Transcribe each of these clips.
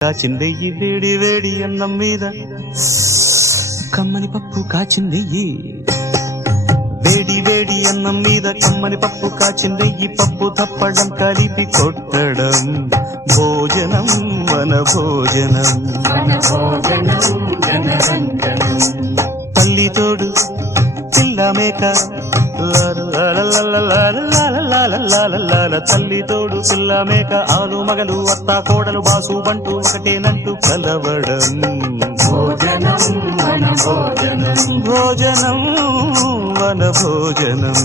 కాచిందెయ్యి వేడి వేడి అన్నం మీద కమ్మని పప్పు కాచిందెయ్యి వేడి వేడి అన్నం మీద కమ్మని పప్పు కాచిందెయ్యి పప్పు తప్పడం కలిపి కొట్టడం భోజనం మన భోజనం తల్లి తోడు పిల్ల మేక తల్లి తోడు పిల్ల మేక ఆలు మగలు అత్త కోడలు బాసు బంటూ ఒకటేనంటూ కలవడం భోజనం వన భోజనం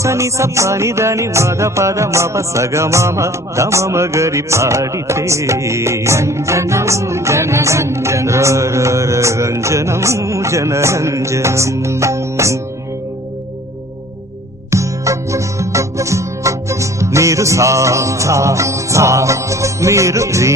సని సని దని మద పద మప సగ మమ దమమ గరి పాడితే రంజనం జనరంజనం మీరు సా మీరు రీ